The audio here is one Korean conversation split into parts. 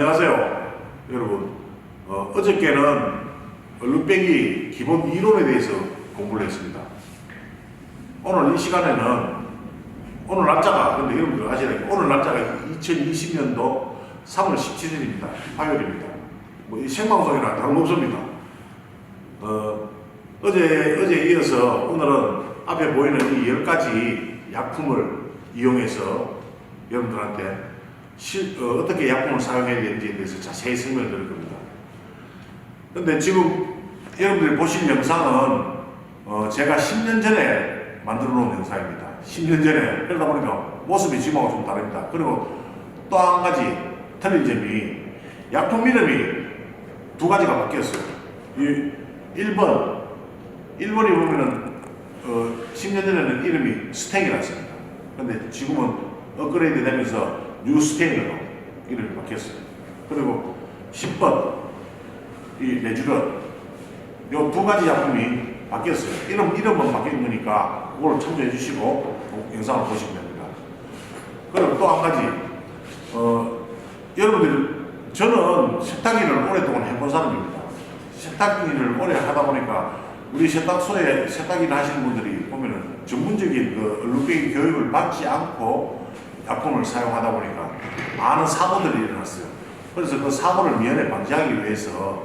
안녕하세요 여러분. 어저께는 얼룩배기 기본 이론에 대해서 공부를 했습니다. 오늘 이 시간에는 오늘 날짜가, 근데 여러분들 아셔야 돼요. 오늘 날짜가 2020년도 3월 17일입니다 화요일입니다. 뭐 이 생방송이랑 다름없습니다. 어제 이어서 오늘은 앞에 보이는 이 10가지 약품을 이용해서 여러분들한테 어떻게 약품을 사용해야 되는지에 대해서 자세히 설명을 드릴 겁니다. 근데 지금 여러분들이 보실 영상은 제가 10년 전에 만들어 놓은 영상입니다. 10년 전에. 그러다 보니까 모습이 지금하고 좀 다릅니다. 그리고 또 한 가지 틀린 점이 약품 이름이 두 가지가 바뀌었어요. 1번이 보면은 10년 전에는 이름이 스탱이었습니다. 근데 지금은 업그레이드 되면서 뉴스탱으로 이름이 바뀌었어요. 그리고 10번 이 레쥬런, 요 두 가지 약품이 바뀌었어요. 이름은 바뀐 거니까 그걸 참조해 주시고 영상을 보시면 됩니다. 그리고 또 한 가지, 여러분들, 저는 세탁일을 오랫동안 해본 사람입니다. 세탁일을 오래 하다 보니까 우리 세탁소에 세탁일을 하시는 분들이 보면은 전문적인 그 얼룩배기 교육을 받지 않고 약품을 사용하다 보니까 많은 사고들이 일어났어요. 그래서 그 사고를 미연에 방지하기 위해서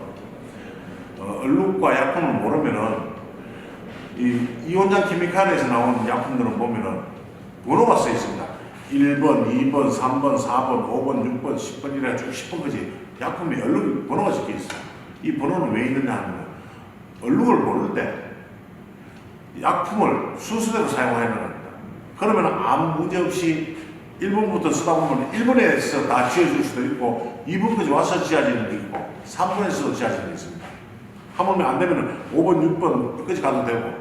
얼룩과 약품을 모르면은 이 이온장 케미칼에서 나오는 약품들은 보면은 번호가 써 있습니다. 1번, 2번, 3번, 4번, 5번, 6번, 10번 이래 쭉 10번까지 약품이 얼룩 번호가 적혀 있어요. 이 번호는 왜 있느냐 하면 얼룩을 모를 때 약품을 순서대로 사용해야 합니다. 그러면 아무 문제 없이 1번부터 쓰다 보면 1번에서 다 지어줄 수도 있고 2번까지 와서 지어지는 게 있고 3번에서도 지어지는 게 있습니다. 하물며 안 되면 5번, 6번 끝까지 가도 되고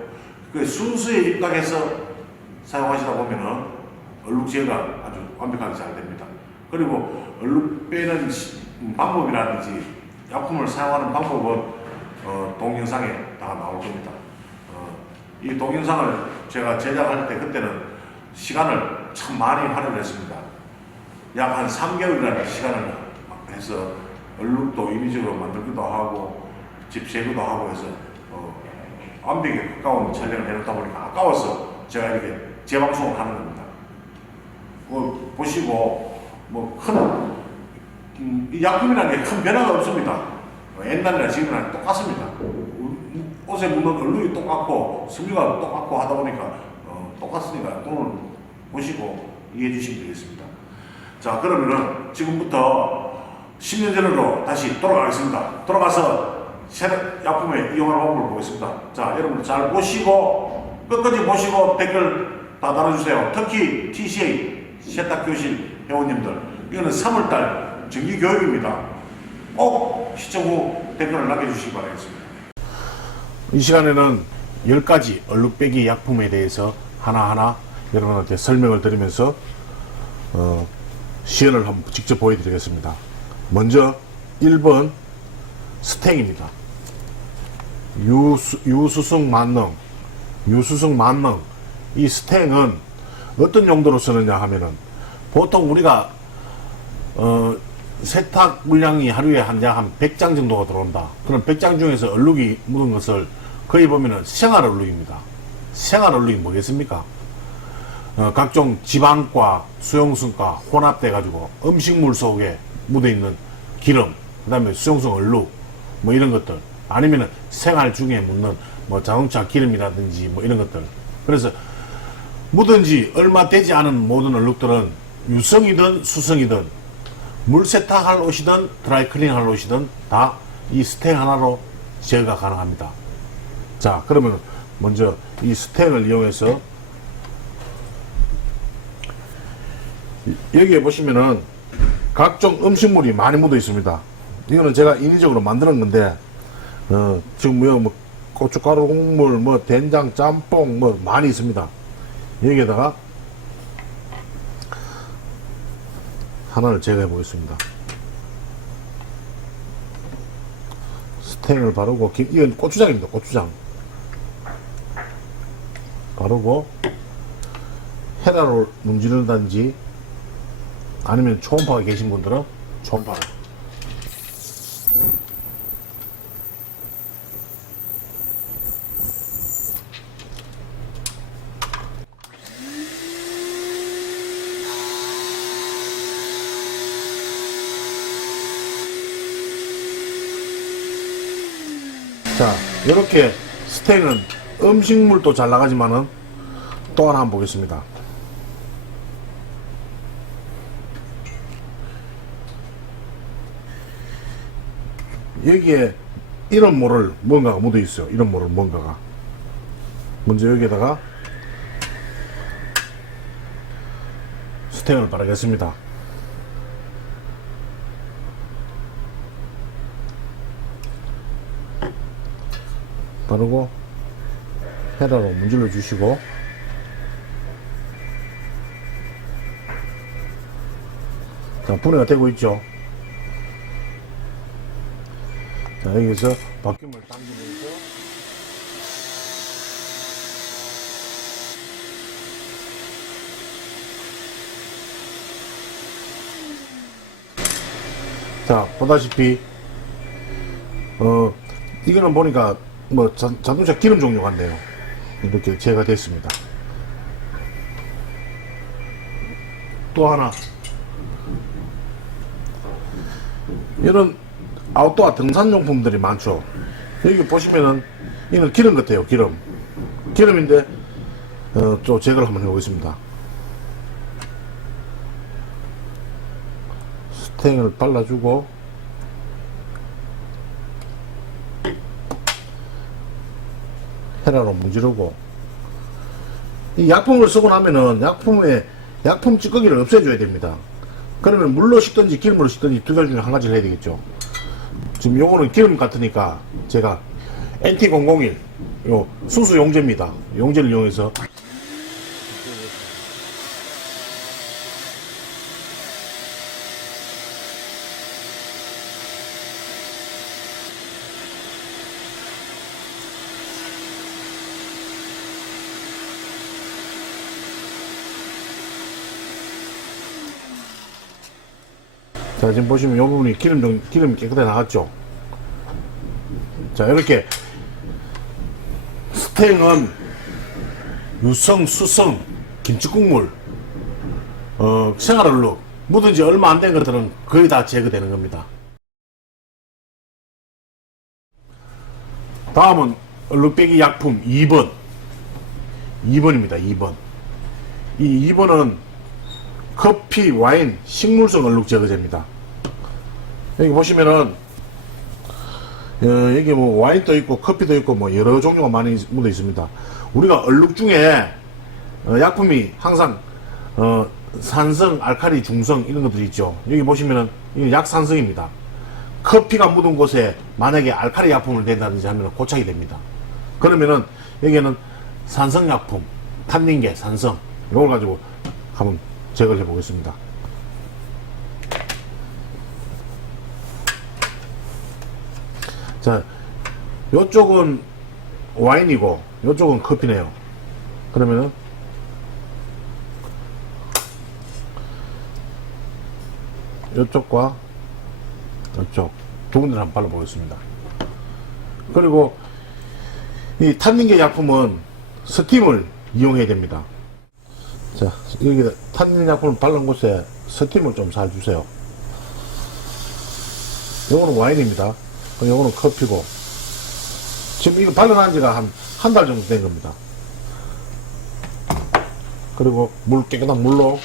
그 순서에 입각해서 사용하시다 보면은 얼룩 제거가 아주 완벽하게 잘 됩니다. 그리고 얼룩 빼는 방법이라든지 약품을 사용하는 방법은 동영상에 다 나올 겁니다. 이 동영상을 제가 제작할 때 그때는 시간을 참 많이 활용했습니다. 약 한 3개월이라는 시간을 해서 얼룩도 임의적으로 만들기도 하고 집 재고도 하고 해서 완벽에 가까운 촬영을 해놓다 보니까 아까워서 제가 이렇게 재방송을 하는 겁니다. 보시고 뭐 큰 약품이라는 게 큰 변화가 없습니다. 옛날이나 지금이랑 똑같습니다. 옷에 묻는 얼룩이 똑같고 섬유가 똑같고 하다 보니까 똑같으니까 오늘 보시고 이해해 주시면 되겠습니다. 자, 그러면은 지금부터 10년 전으로 다시 돌아가겠습니다. 돌아가서 약품에 이용하는 방법을 보겠습니다. 자, 여러분 잘 보시고 끝까지 보시고 댓글 다 달아주세요. 특히 TCA 세탁교실 회원님들, 이거는 3월달 정기교육입니다. 꼭 시청 후 댓글을 남겨주시기 바라겠습니다. 이 시간에는 10가지 얼룩배기 약품에 대해서 하나하나 여러분한테 설명을 드리면서 시연을 한번 직접 보여드리겠습니다. 먼저 1번 스탱입니다. 유수성 만능. 이 스탱은 어떤 용도로 쓰느냐 하면은 보통 우리가 세탁 물량이 하루에 한 100장 정도가 들어온다. 그럼 100장 중에서 얼룩이 묻은 것을 거의 보면은 생활 얼룩입니다. 생활 얼룩이 뭐겠습니까? 각종 지방과 수용성과 혼합돼 가지고 음식물 속에 묻어 있는 기름, 그 다음에 수용성 얼룩 뭐 이런 것들, 아니면은 생활 중에 묻는 뭐 자동차 기름이라든지 뭐 이런 것들. 그래서 묻은 지 얼마 되지 않은 모든 얼룩들은 유성이든 수성이든 물 세탁할 옷이든 드라이클닝 할 옷이든 다 이 스탱 하나로 제거가 가능합니다. 자, 그러면 먼저 이 스탱을 이용해서 여기에 보시면은 각종 음식물이 많이 묻어 있습니다. 이거는 제가 인위적으로 만드는 건데 지금 뭐 고춧가루 국물, 뭐 된장, 짬뽕 뭐 많이 있습니다. 여기에다가 하나를 제거해 보겠습니다. 스탱을 바르고, 이건 고추장입니다. 고추장 바르고 헤라로 문지른다든지 아니면 초음파가 계신 분들은 초음파를 자, 이렇게 스탱은 음식물도 잘 나가지만은 또 하나 한번 보겠습니다. 여기에 이런 모를 뭔가가 묻어 있어요. 이런 모를 뭔가가. 먼저 여기에다가 스탱을 바르겠습니다. 바르고 헤라로 문질러 주시고, 자, 분해가 되고 있죠. 자, 여기서 바퀴물 당기면서 자, 보다시피 이거는 보니까 뭐 자동차 기름 종류 같네요. 이렇게 제거가 됐습니다. 또 하나, 이런 아웃도어 등산용품들이 많죠. 여기 보시면은 이는 기름 같아요. 기름인데 또 제거를 한번 해보겠습니다. 스탱을 발라주고, 헤라로 문지르고, 이 약품을 쓰고 나면은 약품 찌꺼기를 없애줘야 됩니다. 그러면 물로 씻든지 기름으로 씻든지 두 가지 중에 한 가지를 해야 되겠죠. 지금 요거는 기름 같으니까 제가 NT001 요 수수 용제입니다. 용제를 이용해서 자, 지금 보시면 이 부분이 기름이 깨끗하게 나갔죠. 자, 이렇게 스탱은 유성, 수성, 김치국물, 생활얼룩 묻은 지 얼마 안 된 것들은 거의 다 제거되는 겁니다. 다음은 얼룩배기 약품 2번입니다. 2번. 이 2번은 커피, 와인, 식물성 얼룩 제거제입니다. 여기 보시면은 여기 뭐 와인도 있고 커피도 있고 뭐 여러 종류가 많이 묻어 있습니다. 우리가 얼룩 중에 약품이 항상 산성, 알칼리, 중성 이런 것들이 있죠. 여기 보시면은 이게 약산성입니다. 커피가 묻은 곳에 만약에 알칼리 약품을 댄다든지 하면 고착이 됩니다. 그러면은 여기에는 산성 약품, 탄닌계, 산성 이걸 가지고 한번 제거를 해 보겠습니다. 자, 요쪽은 와인이고 요쪽은 커피네요. 그러면은 요쪽과 요쪽 두 군데를 한번 발라보겠습니다. 그리고 이 탄닌계 약품은 스팀을 이용해야 됩니다. 자, 여기 탄닌 약품을 바른 곳에 스팀을 좀 잘 주세요. 요거는 와인입니다. 요거는 커피고, 지금 이거 발라난 지가 한 달 정도 된 겁니다. 그리고 깨끗한 물로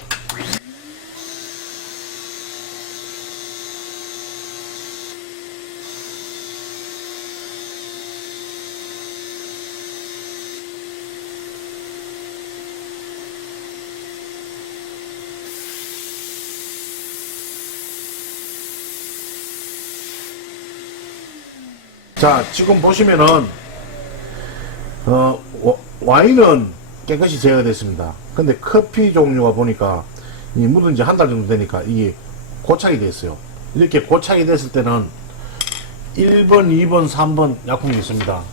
자, 지금 보시면은 와인은 깨끗이 제거됐습니다. 근데 커피 종류가 보니까 이 묻은 지 한 달 정도 되니까 이게 고착이 됐어요. 이렇게 고착이 됐을 때는 1번, 2번, 3번 약품이 있습니다.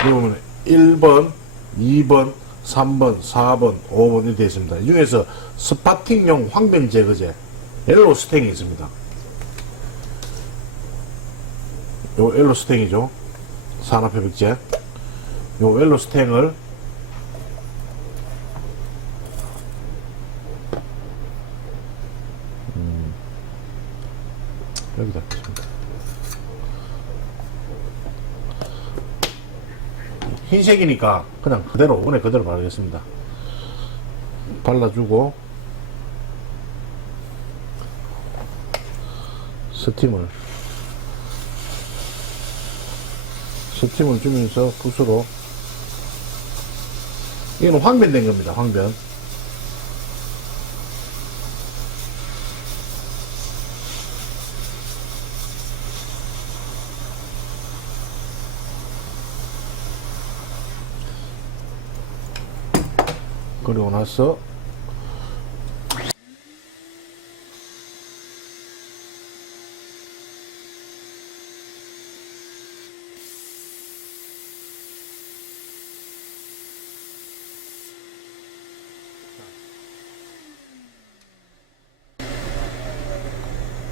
여기 보면 1번, 2번, 3번, 4번, 5번 이렇게 있습니다. 이 중에서 스파팅용 황변 제거제 엘로 스탱이 있습니다. 요 엘로 스탱이죠. 산화표백제. 요 엘로 스탱을 여기다 겠습니다. 흰색이니까 그냥 그대로 원에 그대로 바르겠습니다. 발라주고 스팀을 주면서 붓으로, 이거는 황변된 겁니다. 황변. 그리고 나서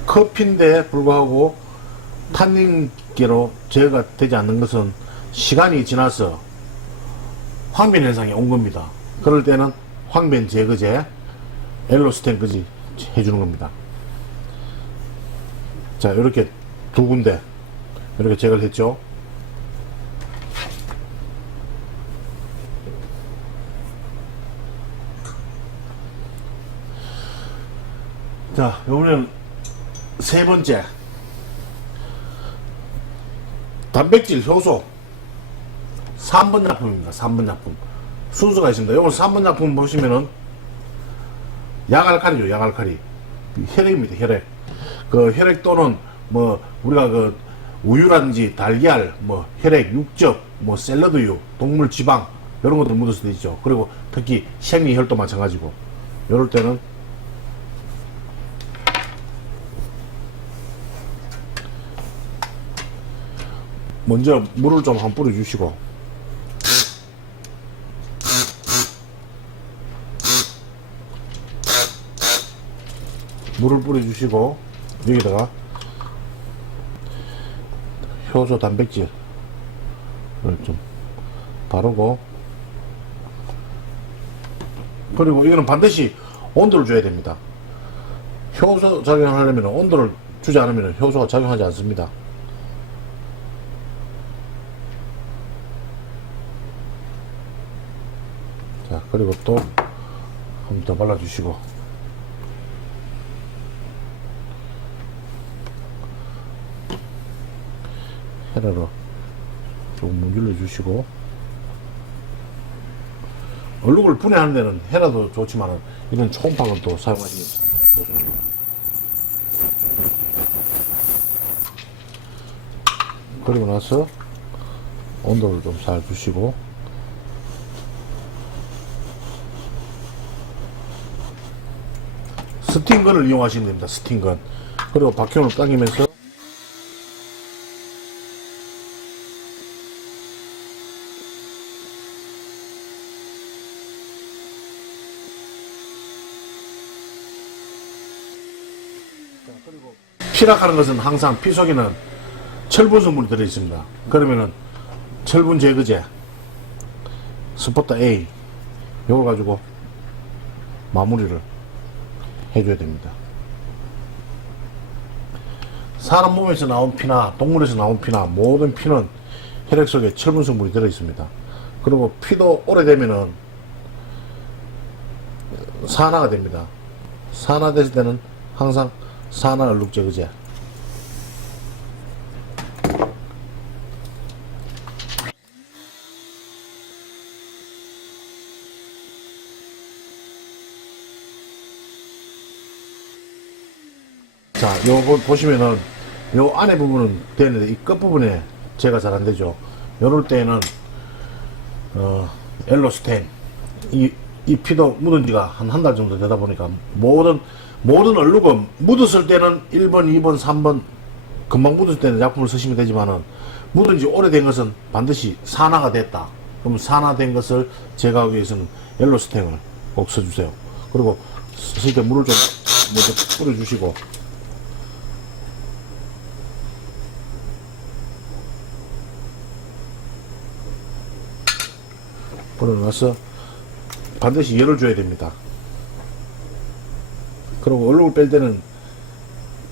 커피인데 불구하고 탄닌기로 제거가 되지 않는 것은 시간이 지나서 황변 현상이 온 겁니다. 그럴 때는 황변 제거제 엘로스텐까지 해주는 겁니다. 자, 이렇게 두 군데 이렇게 제거를 했죠. 자, 이번엔 세 번째, 단백질 효소 3번 약품입니다. 3번 약품 순서가 있습니다. 이걸 3번 약품 보시면은 약알칼리죠. 약알칼리 혈액입니다. 혈액. 그 혈액 또는 뭐 우리가 그 우유라든지 달걀, 뭐 혈액, 육즙, 뭐 샐러드유, 동물 지방 이런 것들 묻을 수도 있죠. 그리고 특히 생리혈도 마찬가지고, 이럴 때는 먼저 물을 좀 한번 뿌려주시고, 물을 뿌려주시고 여기다가 효소 단백질을 좀 바르고, 그리고 이거는 반드시 온도를 줘야 됩니다. 효소 작용하려면 온도를 주지 않으면 효소가 작용하지 않습니다. 자, 그리고 또 한 번 더 발라주시고, 헤라로 조금 문질러 주시고, 얼룩을 분해하는 데는 헤라도 좋지만 이런 초음파는 또 사용하시면 좋습니다. 그리고 나서 온도를 좀 잘 주시고, 스팀건을 이용하시면 됩니다. 스팀건. 그리고 박형을 당기면서 그리고 피락하는 것은 항상 피 속에는 철분 성분이 들어있습니다. 그러면은 철분 제거제 스포터 A 이걸 가지고 마무리를 해줘야 됩니다. 사람 몸에서 나온 피나 동물에서 나온 피나 모든 피는 혈액 속에 철분 성분이 들어있습니다. 그리고 피도 오래되면은 산화가 됩니다. 산화됐을 때는 항상 산화 얼룩 제거제. 자, 요거 보시면은 요 안에 부분은 되는데 이 끝부분에 제가 잘 안되죠. 요럴 때는 엘로스텐 이 피도 묻은 지가 한 달 정도 되다 보니까 모든 얼룩은 묻었을 때는 1번, 2번, 3번 금방 묻을 때는 약품을 쓰시면 되지만은 묻은 지 오래된 것은 반드시 산화가 됐다. 그럼 산화된 것을 제거하기 위해서는 엘로스텐을 꼭 써주세요. 그리고 쓰실 때 물을 좀 먼저 뿌려주시고, 뿌려놔서 반드시 열을 줘야 됩니다. 그리고 얼룩을 뺄 때는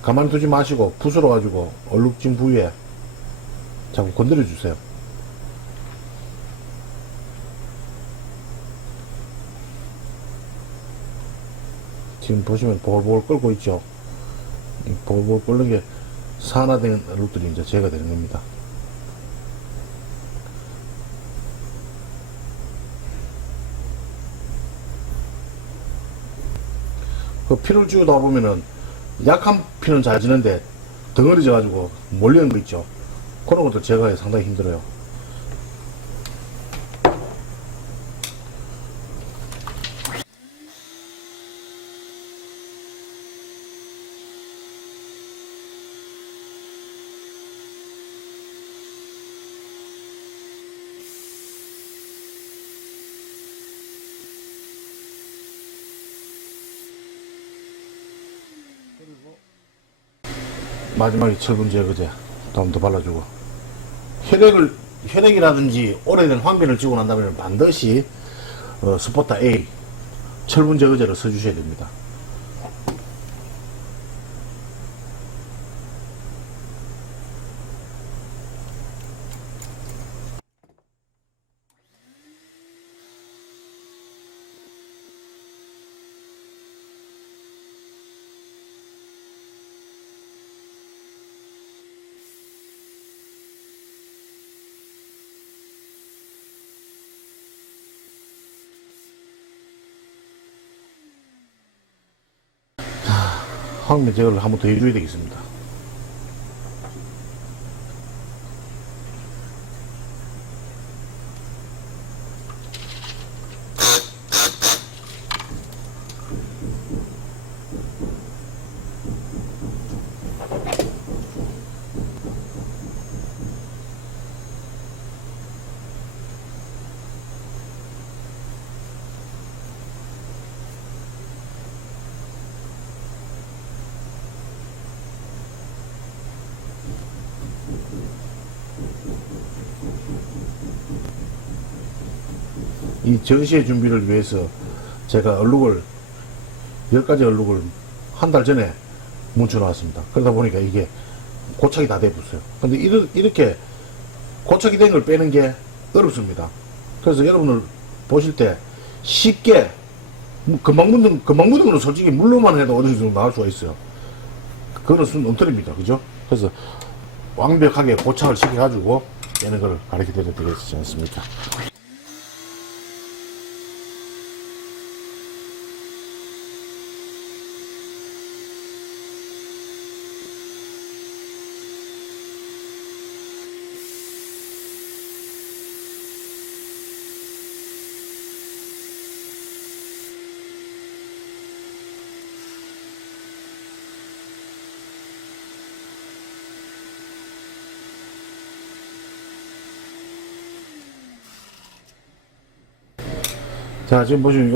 가만히 두지 마시고 붓으로 가지고 얼룩진 부위에 자꾸 건드려 주세요. 지금 보시면 보글보글 끓고 있죠. 이 보글보글 끓는 게 산화된 얼룩들이 이제 제거되는 겁니다. 그 피를 주다 보면은 약한 피는 잘 지는데 덩어리 져가지고 몰리는 거 있죠. 그런 것도 제거하기 상당히 힘들어요. 마지막에 철분 제거제 다음 더 발라주고, 혈액이라든지 오래된 황변을 찌고 난 다음에 반드시 스포타 A 철분 제거제를 써주셔야 됩니다. 황변 제거를 한 번 더 해줘야 되겠습니다. 이 전시회 준비를 위해서 제가 얼룩을 10가지 얼룩을 한 달 전에 뭉쳐 놨습니다. 그러다 보니까 이게 고착이 다 돼버렸어요. 근데 이렇게 고착이 된 걸 빼는 게 어렵습니다. 그래서 여러분들 보실 때 쉽게 금방 묻는 거는 솔직히 물로만 해도 어느 정도 나올 수가 있어요. 그거는 순 엉터리입니다. 그죠? 그래서 완벽하게 고착을 시켜가지고 빼는 걸 가르쳐 드려야 되지 않습니까? 자, 지금 보시면 이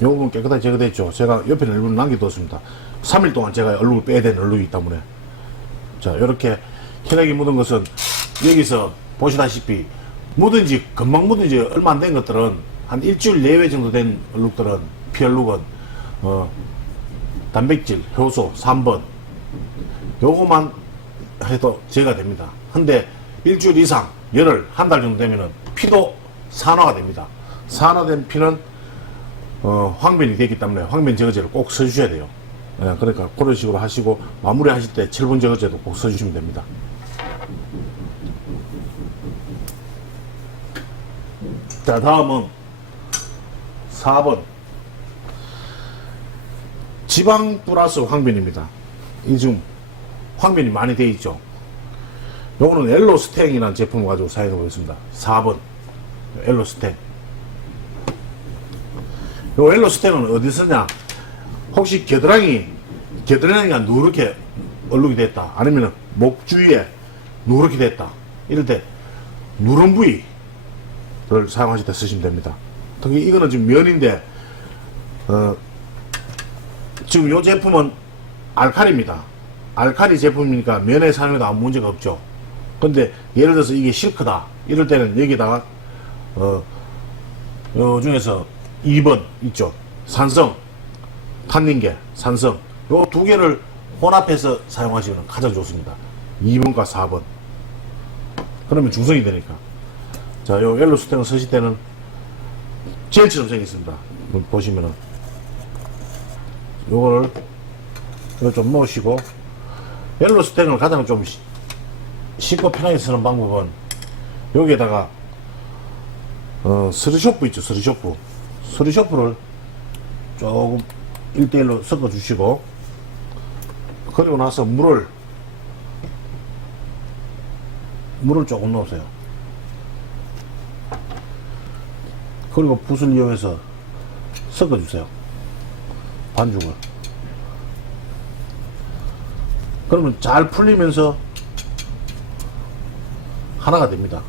부분 깨끗하게 제거됐죠. 제가 옆에 일부분 남겨뒀습니다. 3일 동안 제가 얼룩을 빼야 되는 얼룩이기 때문에. 자, 이렇게 혈액이 묻은 것은 여기서 보시다시피 금방 묻은지 얼마 안 된 것들은 한 일주일 내외 정도 된 얼룩들은 피얼룩은 단백질, 효소, 3번 요거만 해도 제거가 됩니다. 근데 일주일 이상, 열흘, 한 달 정도 되면은 피도 산화가 됩니다. 산화된 피는 황변이 되기 때문에 황변 제거제를 꼭 써주셔야 돼요. 그러니까 그런 식으로 하시고 마무리 하실 때 철분 제거제도 꼭 써주시면 됩니다. 자, 다음은 4번 지방 플러스 황변입니다. 이 중 황변이 많이 되어 있죠. 요거는 엘로스탱이라는 제품을 가지고 사용해 보겠습니다. 4번 엘로스탱. 요 엘로스탱은 어디 쓰냐? 혹시 겨드랑이가 누렇게 얼룩이 됐다, 아니면 목 주위에 누렇게 됐다, 이럴 때 누런 부위를 사용하실 때 쓰시면 됩니다. 특히 이거는 지금 면인데 지금 요 제품은 알칼리입니다. 알칼리 제품이니까 면에 사용해도 아무 문제가 없죠. 근데 예를 들어서 이게 실크다 이럴 때는 여기다가 요 중에서 2번 있죠. 산성, 탄닌계, 산성 요 두 개를 혼합해서 사용하시면 가장 좋습니다. 2번과 4번. 그러면 중성이 되니까. 자, 요 엘로스텐을 쓰실 때는 젤처럼 생겼습니다. 보시면은 요거를 이거 좀 넣으시고, 옐로 스텐을 가장 좀 쉽고 편하게 쓰는 방법은 여기에다가 스리쇼프 있죠, 스리쇼프를 조금 1대1로 섞어 주시고, 그리고 나서 물을 조금 넣으세요. 그리고 붓을 이용해서 섞어 주세요, 반죽을. 그러면 잘 풀리면서 하나가 됩니다.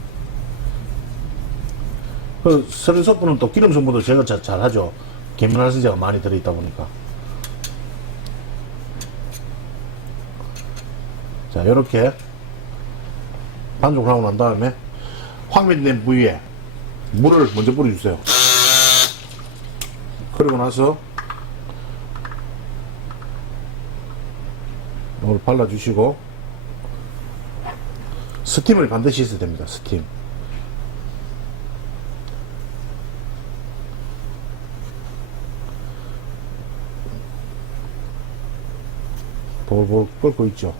그 스리소프는 또 기름 성분도 제거 잘 하죠. 계면활성제가 많이 들어있다 보니까. 자, 이렇게 반죽을 하고 난 다음에 황면된 부위에 물을 먼저 뿌려주세요. 그리고 나서 이걸 발라주시고, 스팀을 반드시 있어야 됩니다. 스팀. 볼볼 끓고 있죠.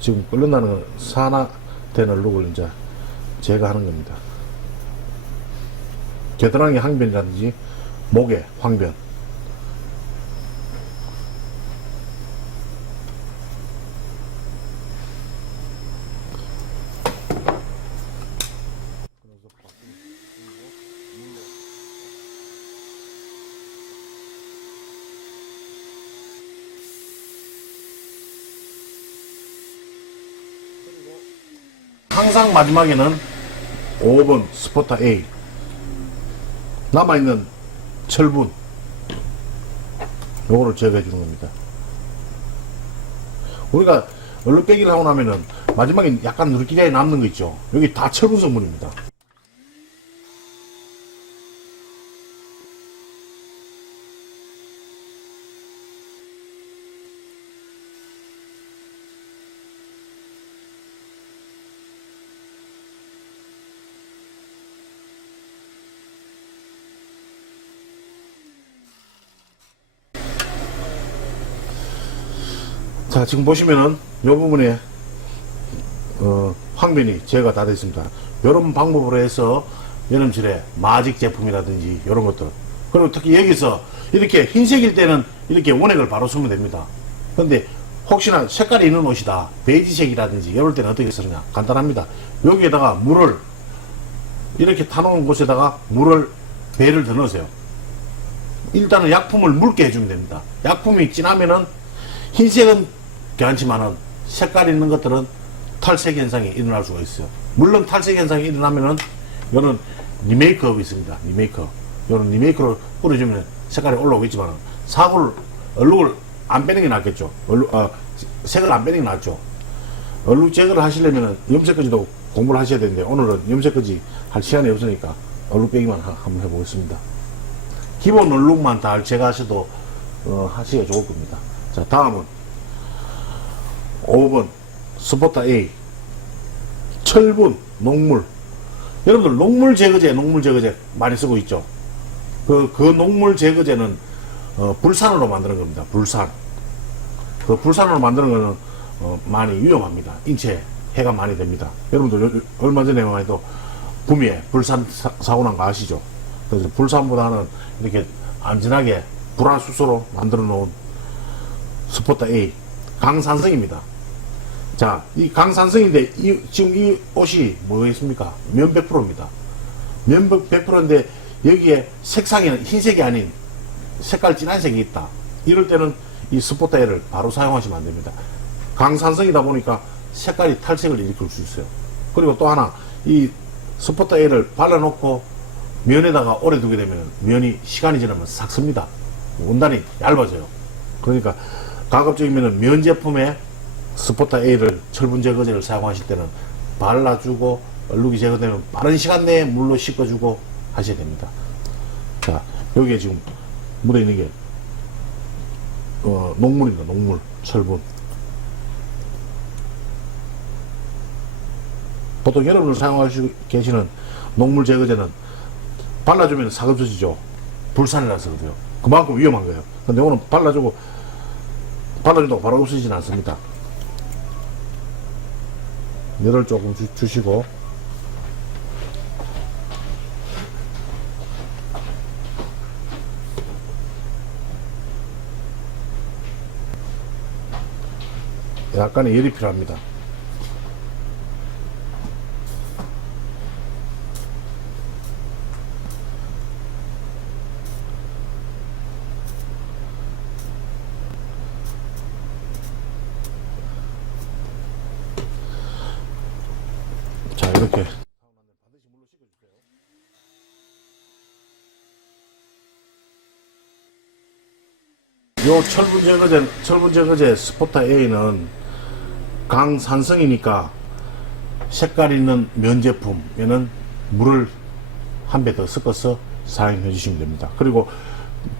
지금 끓는다는 산화된 얼룩을 이제 제거하는 겁니다. 겨드랑이 항변이라든지 목에 황변, 항상 마지막에는 5번 스포터 A, 남아있는 철분, 요거를 제거해 주는 겁니다. 우리가 얼룩 빼기를 하고 나면은 마지막에 약간 누르기에 남는 거 있죠. 여기 다 철분 성분입니다. 자, 지금 보시면은 요 부분에 황변이 제거가 다 됐습니다. 이런 방법으로 해서 여름철에 마직 제품이라든지 이런 것들, 그리고 특히 여기서 이렇게 흰색일 때는 이렇게 원액을 바로 쓰면 됩니다. 근데 혹시나 색깔이 있는 옷이다, 베이지색이라든지 이럴 때는 어떻게 쓰느냐, 간단합니다. 여기에다가 물을 이렇게 타놓은 곳에다가 물을 배를 더 넣으세요. 일단은 약품을 묽게 해주면 됩니다. 약품이 진하면은 흰색은 괜찮지만은 색깔 있는 것들은 탈색 현상이 일어날 수가 있어요. 물론 탈색 현상이 일어나면은 이거는 리메이크업이 있습니다. 리메이크업. 이런 리메이크를 뿌려주면 색깔이 올라오겠지만 얼룩을 안 빼는 게 낫겠죠. 색을 안 빼는 게 낫죠. 얼룩 제거를 하시려면 염색까지도 공부를 하셔야 되는데 오늘은 염색까지 할 시간이 없으니까 얼룩 빼기만 한번 해보겠습니다. 기본 얼룩만 다 제거하셔도 하시기가 좋을 겁니다. 자, 다음은 5번 스포터 A, 철분, 녹물. 여러분들 녹물 제거제 많이 쓰고 있죠. 그 녹물 제거제는 불산으로 만드는 겁니다. 그 불산으로 만드는 거는 많이 위험합니다. 인체에 해가 많이 됩니다. 여러분들 얼마 전에만 해도 구미에 불산 사고 난 거 아시죠? 그래서 불산보다는 이렇게 안전하게 불화수소로 만들어 놓은 스포터 A, 강산성입니다. 자, 이 강산성인데 지금 이 옷이 뭐겠습니까? 면 100%입니다. 면 100%인데 여기에 색상에는 흰색이 아닌 색깔 진한 색이 있다. 이럴 때는 이 스포터 A를 바로 사용하시면 안 됩니다. 강산성이다 보니까 색깔이 탈색을 일으킬 수 있어요. 그리고 또 하나, 이 스포터 A를 발라놓고 면에다가 오래 두게 되면 면이 시간이 지나면 싹 씁니다. 원단이 얇아져요. 그러니까 가급적이면 면 제품에 스포터 A를 철분 제거제를 사용하실 때는 발라주고 얼룩이 제거되면 빠른 시간 내에 물로 씻어주고 하셔야 됩니다. 자, 여기에 지금 묻어있는 게 녹물입니다. 녹물, 철분. 보통 여러분들 사용하시고 계시는 녹물 제거제는 발라주면 싹 없어지죠. 불산이라 쓰거든요. 그만큼 위험한 거예요. 근데 이거는 발라준다고 바로 없어지진 않습니다. 열을 조금 주시고, 약간의 열이 필요합니다. 자, 이렇게 요 철분 제거제 스포타 A는 강산성이니까 색깔 있는 면 제품에는 물을 한 배 더 섞어서 사용해 주시면 됩니다. 그리고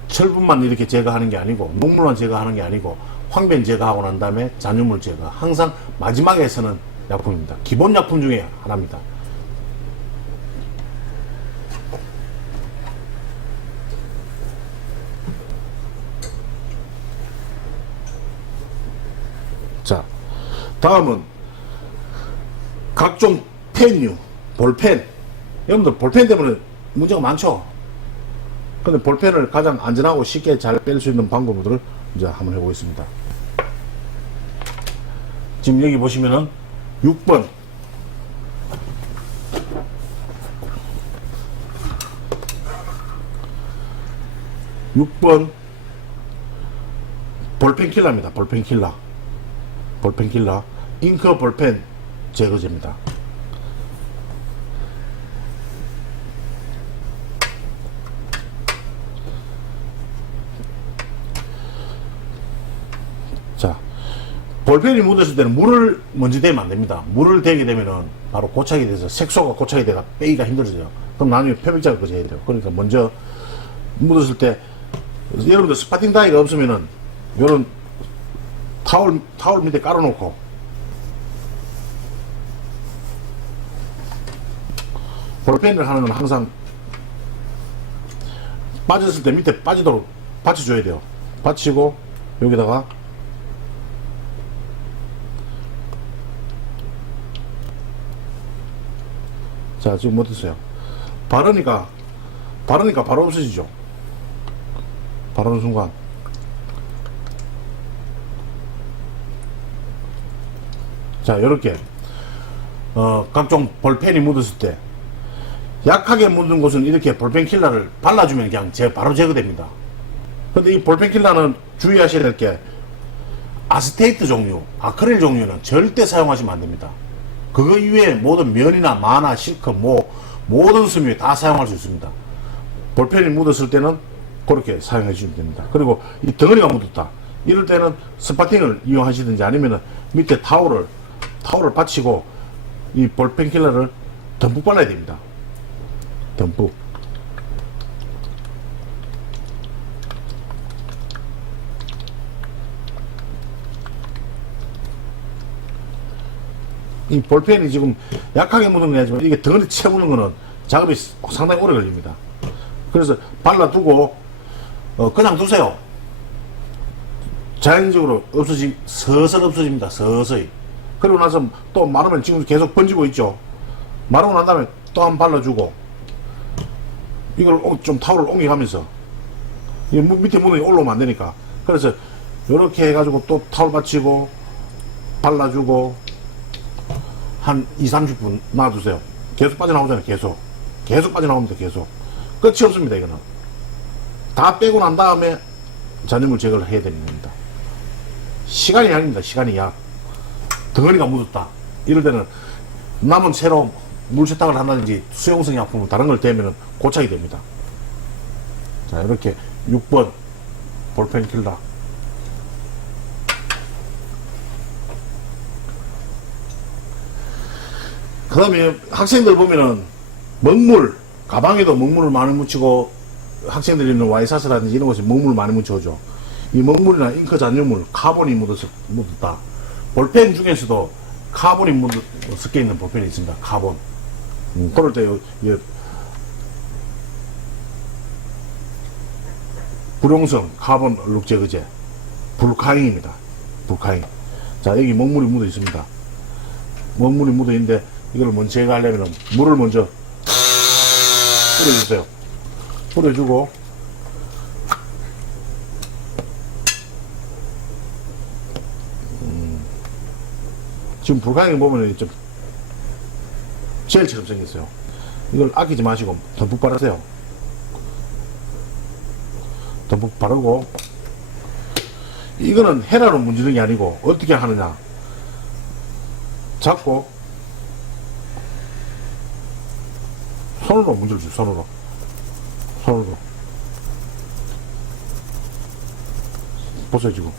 철분만 이렇게 제거하는 게 아니고 녹물만 제거하는 게 아니고 황변 제거하고 난 다음에 잔유물 제거, 항상 마지막에 쓰는 약품입니다. 기본 약품 중에 하나입니다. 자, 다음은 각종 펜류, 볼펜. 여러분들 볼펜 때문에 문제가 많죠? 근데 볼펜을 가장 안전하고 쉽게 잘 뺄 수 있는 방법들을 이제 한번 해보겠습니다. 지금 여기 보시면은 6번. 볼펜 킬러입니다. 볼펜 킬러. 잉크 볼펜 제거제입니다. 자, 볼펜이 묻었을 때는 물을 먼저 대면 안 됩니다. 물을 대게 되면은 바로 고착이 돼서 색소가 고착이 돼가 빼기가 힘들어져요. 그럼 나중에 표백작업까지 해야 돼요. 그러니까 먼저 묻었을 때 여러분들 스파팅 다이가 없으면은 요런 타올 밑에 깔아놓고 볼펜을 하는 건 항상 빠졌을 때 밑에 빠지도록 받쳐줘야 돼요. 받치고 여기다가 자, 지금 어떠세요? 바르니까 바로 없어지죠. 바르는 순간 자, 이렇게 각종 볼펜이 묻었을 때 약하게 묻은 곳은 이렇게 볼펜 킬러를 발라주면 그냥 바로 제거됩니다. 근데 이 볼펜 킬러는 주의하셔야 될 게 아스테이트 종류, 아크릴 종류는 절대 사용하시면 안 됩니다. 그거 이외에 모든 면이나 마나, 실크, 모든 섬유에 다 사용할 수 있습니다. 볼펜이 묻었을 때는 그렇게 사용해 주시면 됩니다. 그리고 이 덩어리가 묻었다. 이럴 때는 스파팅을 이용하시든지 아니면은 밑에 타올을 받치고 이 볼펜 킬러를 듬뿍 발라야 됩니다. 듬뿍. 이 볼펜이 지금 약하게 묻은 게 아니지만 이게 덩어리 채우는 거는 작업이 상당히 오래 걸립니다. 그래서 발라두고 그냥 두세요. 자연적으로 서서히 없어집니다. 서서히. 그리고 나서 또 마르면 지금 계속 번지고 있죠. 마르고 난 다음에 또 한 번 발라주고 이걸 좀 타올을 옮겨가면서 이 밑에 묻은 게 올라오면 안 되니까. 그래서 이렇게 해가지고 또 타올 받치고 발라주고 한 2-30분 놔두세요. 계속 빠져나오잖아요. 계속 빠져나옵니다. 계속. 끝이 없습니다. 이거는 다 빼고 난 다음에 잔여물 제거를 해야 되는 겁니다. 시간이 약입니다. 시간이 약. 덩어리가 묻었다 이럴 때는 남은 새로 물 세탁을 한다든지 수용성 약품을 다른 걸 대면은 고착이 됩니다. 자, 이렇게 6번 볼펜 킬러. 그 다음에 학생들 보면은 먹물, 가방에도 먹물을 많이 묻히고 학생들이 있는 와이사스라든지 이런 곳에 먹물을 많이 묻혀오죠. 이 먹물이나 잉크 잔유물, 카본이 묻었다. 볼펜 중에서도 카본이 섞여 있는 볼펜이 있습니다. 카본. 그럴 때 불용성 카본 얼룩 제거제 불카잉입니다. 불카잉. 자, 여기 먹물이 묻어 있습니다. 먹물이 묻어 있는데 이걸 먼저 제거하려면 물을 먼저 뿌려주세요. 뿌려주고 지금 불카잉 보면 좀 젤처럼 생겼어요. 이걸 아끼지 마시고 듬뿍 바르세요. 듬뿍 바르고, 이거는 헤라로 문지르는 게 아니고 어떻게 하느냐, 잡고 손으로 문질러주세요. 손으로 보세요. 지금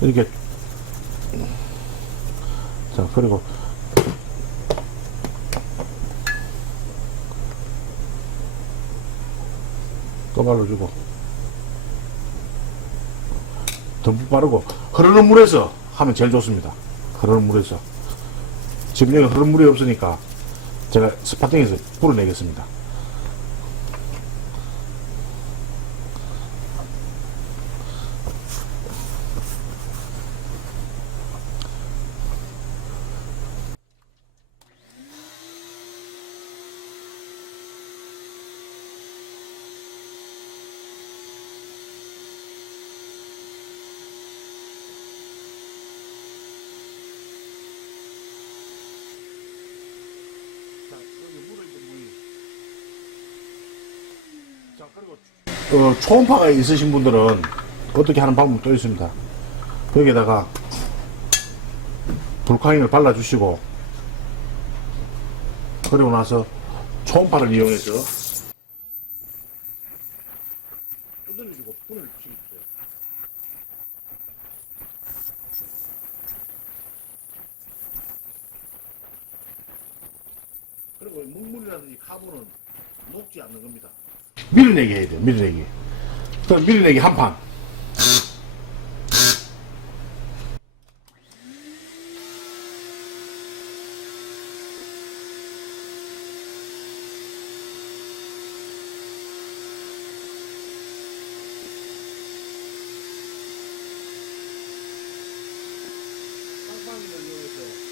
이렇게. 자, 그리고 또 발라주고 듬뿍 바르고 흐르는 물에서 하면 제일 좋습니다. 흐르는 물에서. 지금 여기 흐르는 물이 없으니까 제가 스파팅에서 불어내겠습니다. 자, 그리고 초음파가 있으신 분들은 어떻게 하는 방법이 또 있습니다. 여기에다가 불카잉을 발라주시고, 그리고 나서 초음파를 이용해서 두드려주고 불을 붙여주세요. 그리고 먹물이라든지 카본은 녹지 않는 겁니다. 밀어내기 해야 돼요. 밀어내기. 그럼 밀어내기 한 판. 쌍방이를 이용해서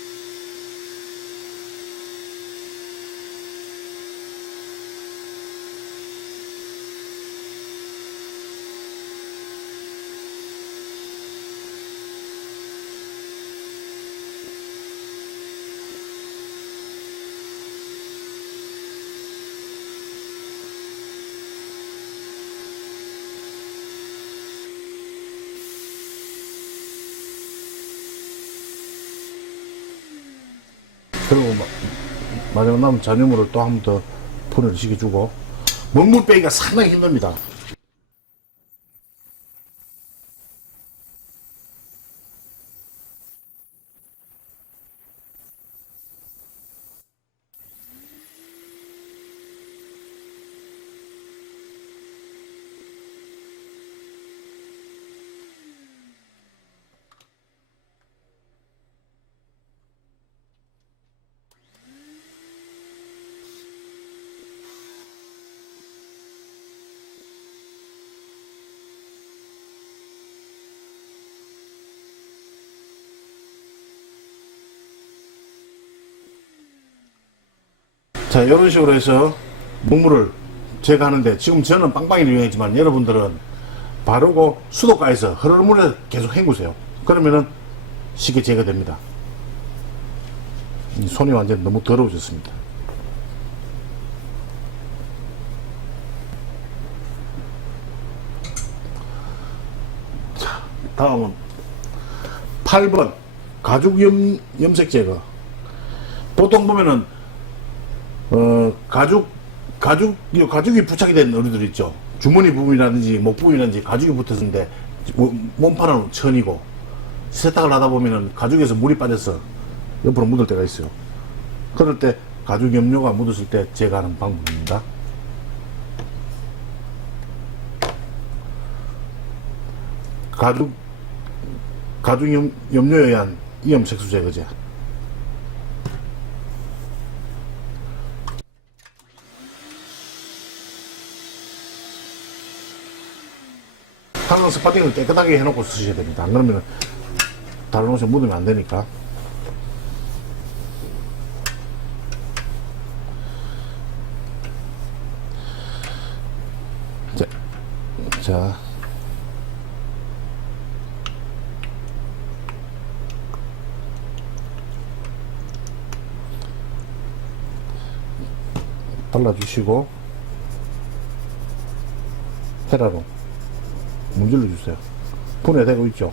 그리고 마지막 남은 잔유물을 또 한 번 더 분해를 시켜주고, 먹물 빼기가 상당히 힘듭니다. 자, 이런 식으로 해서 먹물을 제거하는데, 지금 저는 빵빵이를 이용했지만 여러분들은 바르고 수도가에서 흐르는 물에 계속 헹구세요. 그러면은 쉽게 제거됩니다. 손이 완전 너무 더러워졌습니다. 자, 다음은 8번 가죽 염색 제거. 보통 보면은 가죽이 부착이 된 의류들 있죠. 주머니 부분이라든지 목 부분이라든지 가죽이 붙었는데 몸판은 천이고, 세탁을 하다 보면은 가죽에서 물이 빠져서 옆으로 묻을 때가 있어요. 그럴 때 가죽 염료가 묻었을 때 제거하는 방법입니다. 가죽 염료에 의한 이염색소 제거제. 항상 스파팅을 깨끗하게 해놓고 쓰셔야 됩니다. 안 그러면 다른 옷에 묻으면 안 되니까. 자, 발라주시고 헤라로 문질러 주세요. 분해되고 있죠.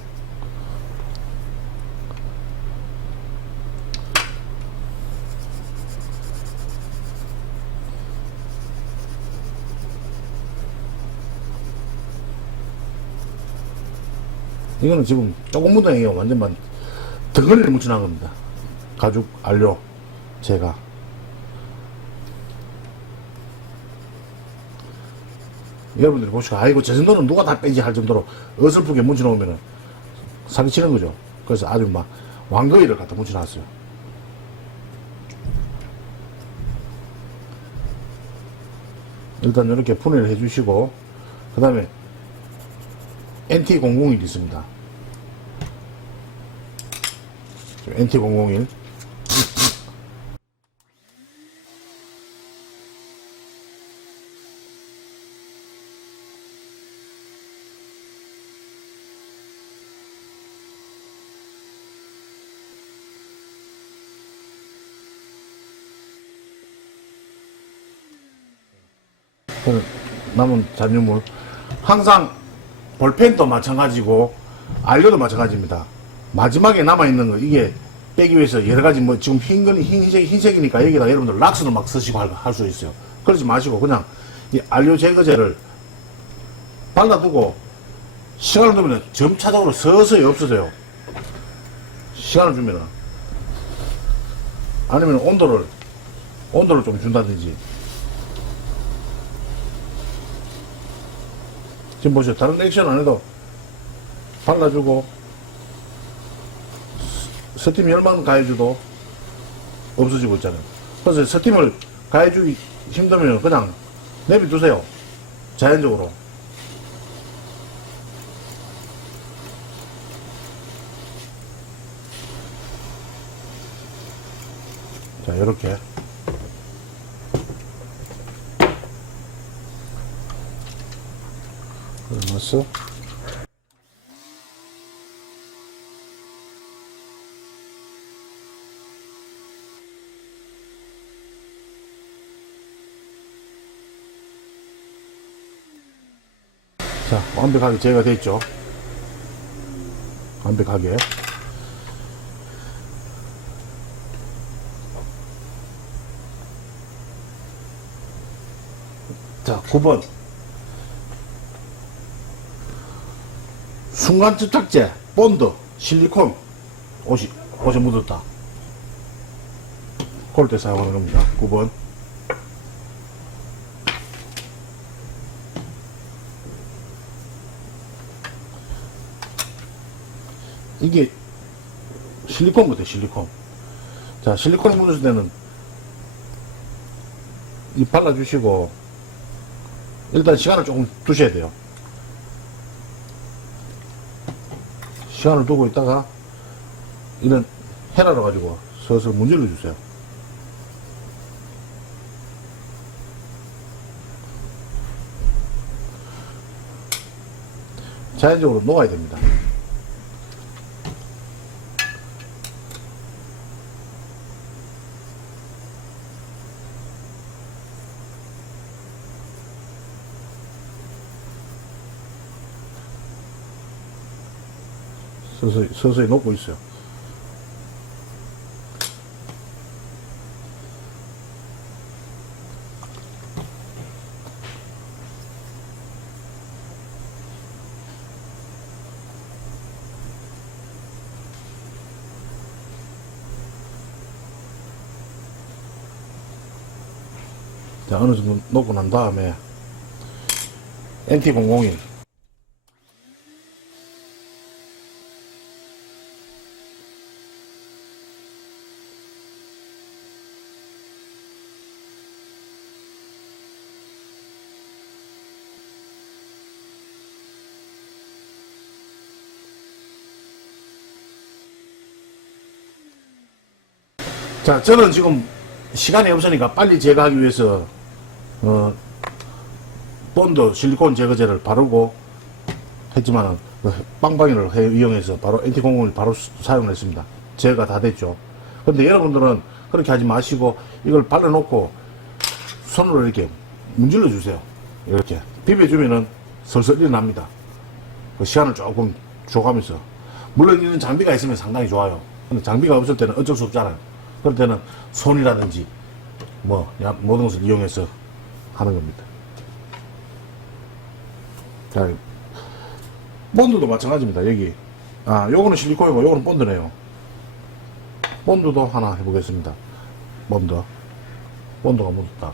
이거는 지금 조금 묻어요. 완전만 덩어리를 묻혀놓은 겁니다. 가죽 알료 제가 여러분들이 보시고 아이고 저 정도는 누가 다 빼지 할 정도로 어설프게 묻혀놓으면 사기치는 거죠. 그래서 아주 막 왕거이를 갖다 묻혀놨어요. 일단 이렇게 분해를 해주시고 그 다음에 NT001 있습니다. NT001 남은 잔유물 항상 볼펜도 마찬가지고 알료도 마찬가지입니다. 마지막에 남아있는 거 이게 빼기 위해서 여러가지 뭐 지금 흰색이니까 여기다 여러분들 락스도 막 쓰시고 할 수 있어요. 그러지 마시고 그냥 이 알료 제거제를 발라두고 시간을 두면 점차적으로 서서히 없어져요. 시간을 주면은 아니면 온도를 좀 준다든지. 지금 보세요. 다른 액션 안 해도 발라주고 스팀 열만 가해줘도 없어지고 있잖아요. 그래서 스팀을 가해주기 힘들면 그냥 내비두세요. 자연적으로. 자, 이렇게. 넣었어. 자, 완벽하게 제거가 됐죠. 완벽하게. 자, 9번. 순간 접착제, 본드, 실리콘, 옷에 묻었다. 그럴 때 사용하는 겁니다. 9번. 이게 실리콘 같아요, 실리콘. 자, 실리콘이 묻었을 때는 이 발라주시고, 일단 시간을 조금 두셔야 돼요. 시간을 두고 있다가, 이런 헤라로 가지고 슬슬 문질러 주세요. 자연적으로 녹아야 됩니다. 서서히 녹고 있어요. 자, 어느 정도 녹고 난 다음에 NT001 자, 저는 지금 시간이 없으니까 빨리 제거하기 위해서 본드 실리콘 제거제를 바르고 했지만 빵빵이를 이용해서 바로 엔티공공을 바로 사용을 했습니다. 제거가 다 됐죠. 근데 여러분들은 그렇게 하지 마시고 이걸 발라놓고 손으로 이렇게 문질러 주세요. 이렇게 비벼주면은 슬슬 일어납니다. 그 시간을 조금 줘가면서, 물론 이런 장비가 있으면 상당히 좋아요. 근데 장비가 없을 때는 어쩔 수 없잖아요. 그럴 때는 손이라든지 뭐 모든 것을 이용해서 하는 겁니다. 자, 본드도 마찬가지입니다. 여기 요거는 실리콘이고 요거는 본드네요. 본드도 하나 해보겠습니다. 본드가 묻었다.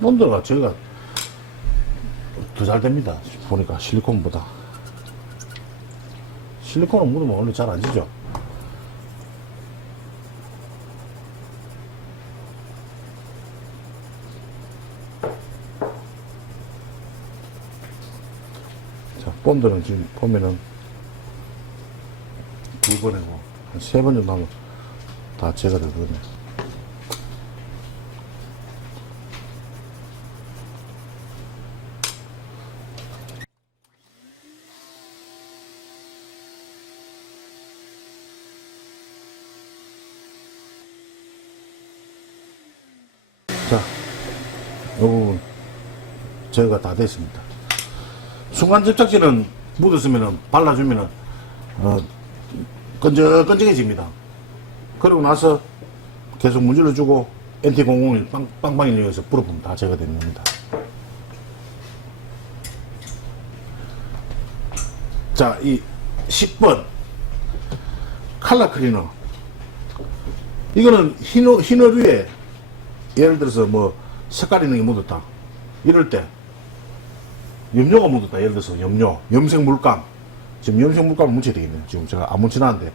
본드가 제가 더 잘 됩니다. 보니까 실리콘보다. 실리콘은 묻으면 원래 잘 안 지죠. 자, 본드는 지금 보면은 2번이고 한 3번 정도 하면 다 제거가 되거든요. 자, 이 부분 제거가 다 됐습니다. 순간 접착제는 묻었으면은 발라주면은 끈적끈적해집니다. 그러고 나서 계속 문질러주고 NT001 빵빵이를 이용해서 불어보면 다 제거되는 겁니다. 자, 이 10번 칼라 클리너, 이거는 흰어류에 예를 들어서 뭐 색깔 있는 게 묻었다 이럴 때, 염료가 묻었다 예를 들어서 염색 물감, 지금 염색 물감을 묻혀야 되겠네요. 지금 제가 안 묻혀놨는데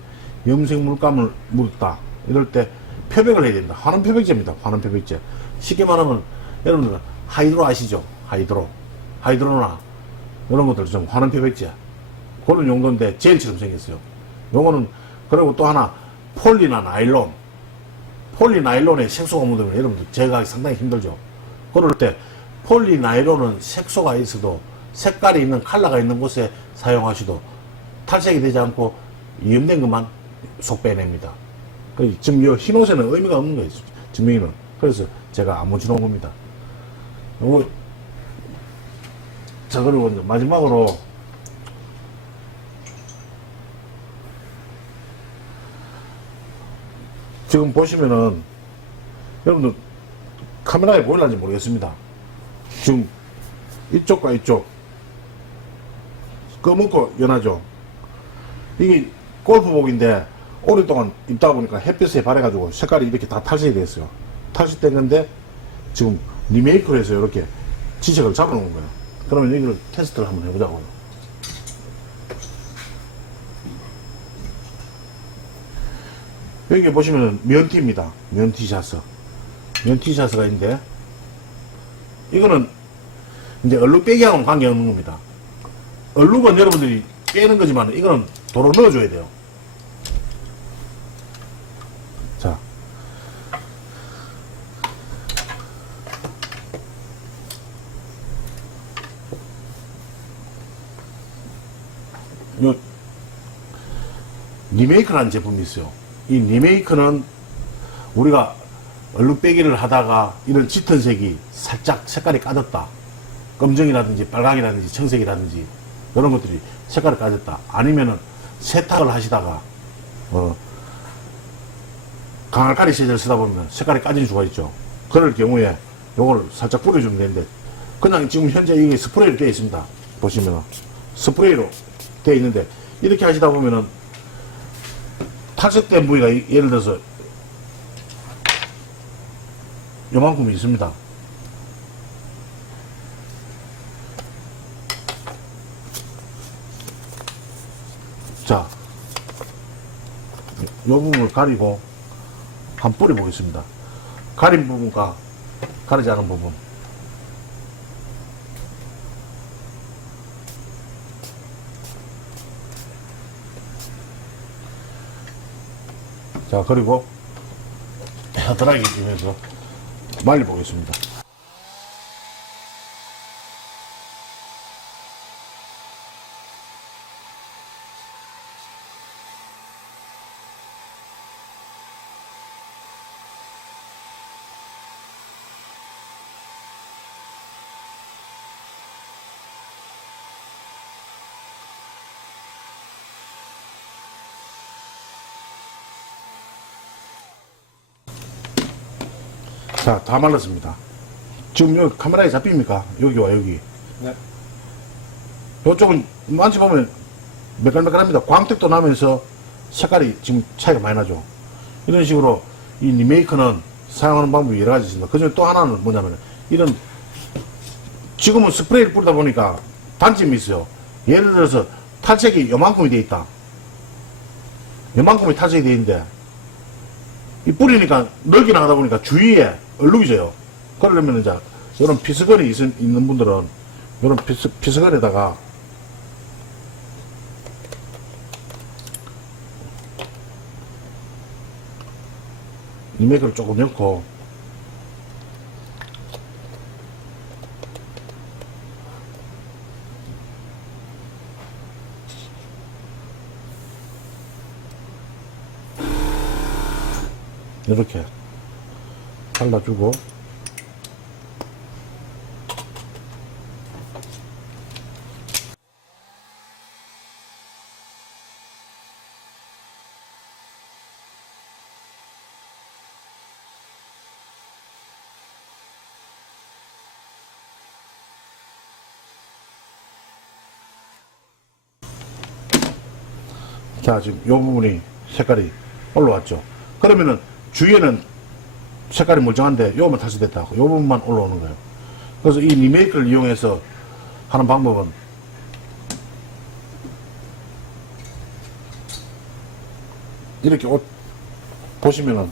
염색 물감을 묻었다 이럴 때 표백을 해야 됩니다. 환원 표백제입니다. 환원 표백제. 쉽게 말하면 여러분들 하이드로 아시죠? 하이드로나 이런 것들 좀 환원 표백제 그런 용도인데 젤처럼 생겼어요. 요거는, 그리고 또 하나 폴리나 나일론, 폴리나일론에 색소가 묻으면 여러분들 제거하기 상당히 힘들죠. 그럴 때 폴리나일론은 색소가 있어도 색깔이 있는 컬러가 있는 곳에 사용하셔도 탈색이 되지 않고 이염된 것만 속 빼냅니다. 지금 이 흰 옷에는 의미가 없는 거예요. 증명이는. 그래서 제가 안 묻혀놓은 겁니다. 요거, 자, 그리고 이제 마지막으로 지금 보시면은 여러분들 카메라에 보일는지 모르겠습니다. 지금 이쪽과 이쪽 검은고 연하죠. 이게 골프복인데 오랫동안 입다 보니까 햇빛에 발해가지고 색깔이 이렇게 다 탈색이 됐어요. 탈색된 건데 지금 리메이크를 해서 이렇게 지색을 잡아놓은 거예요. 그러면 이걸 테스트를 한번 해보자고요. 여기 보시면 면티입니다. 면티샤스. 면티샤스가 있는데, 이거는 이제 얼룩 빼기하고는 관계없는 겁니다. 얼룩은 여러분들이 빼는 거지만, 이거는 도로 넣어줘야 돼요. 자. 요, 리메이크라는 제품이 있어요. 이 리메이크는 우리가 얼룩 빼기를 하다가 이런 짙은 색이 살짝 색깔이 까졌다, 검정이라든지 빨강이라든지 청색이라든지 이런 것들이 색깔이 까졌다, 아니면은 세탁을 하시다가 강알칼리 세제를 쓰다 보면 색깔이 까질 수가 있죠. 그럴 경우에 요걸 살짝 뿌려주면 되는데, 그냥 지금 현재 이게 스프레이로 되어 있습니다. 보시면은 스프레이로 되어 있는데, 이렇게 하시다 보면은 탈색된 부위가 예를 들어서 요만큼 있습니다. 자, 요 부분을 가리고 한번 뿌려보겠습니다. 가린 부분과 가리지 않은 부분. 자, 그리고 겨드랑이 주면서 말려보겠습니다. 자, 다 말랐습니다. 지금 여기 카메라에 잡힙니까? 여기와 여기. 네. 이쪽은 만져보면 매끌매끌합니다. 광택도 나면서 색깔이 지금 차이가 많이 나죠. 이런 식으로 이 리메이크는 사용하는 방법이 여러 가지 있습니다. 그 중에 또 하나는 뭐냐면 이런 지금은 스프레이를 뿌리다 보니까 단점이 있어요. 예를 들어서 탈색이 요만큼이 돼 있다. 요만큼이 탈색이 돼 있는데 이 뿌리니까 넓게 나가다 보니까 주위에 얼룩이 져요. 그러려면 이제 이런 피스건이 있는 분들은 이런 피스건에다가 리메이크를 조금 넣고 이렇게 발라주고 자, 지금 이 부분이 색깔이 올라왔죠. 그러면은 주위에는 색깔이 멀쩡한데 요것만 탈색됐다 하고 요 부분만 올라오는 거예요. 그래서 이 리메이크를 이용해서 하는 방법은 이렇게 옷 보시면은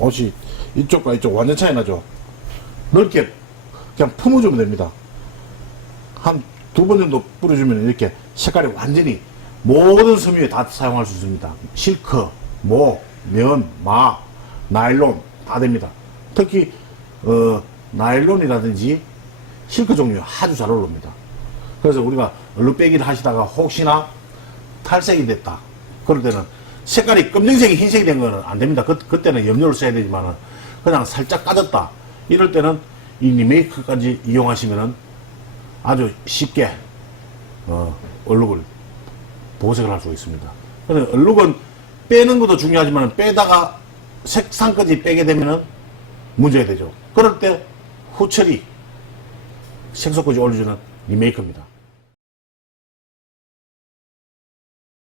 옷이 이쪽과 이쪽 완전 차이 나죠. 넓게 그냥 품어주면 됩니다. 한 2번 정도 뿌려주면 이렇게 색깔이 완전히 모든 섬유에 다 사용할 수 있습니다. 실크, 모, 면, 마, 나일론 다 됩니다. 특히 나일론이라든지 실크 종류 아주 잘 어울립니다. 그래서 우리가 얼룩 빼기를 하시다가 혹시나 탈색이 됐다 그럴 때는 색깔이 검정색이 흰색이 된 거는 안 됩니다. 그때는 염료를 써야 되지만은 그냥 살짝 까졌다 이럴 때는 이 리메이크까지 이용하시면은 아주 쉽게 얼룩을 보색을 할 수 있습니다. 그래서 얼룩은 빼는 것도 중요하지만 빼다가 색상까지 빼게 되면은 문제가 되죠. 그럴 때 후처리 색소까지 올려주는 리메이크입니다.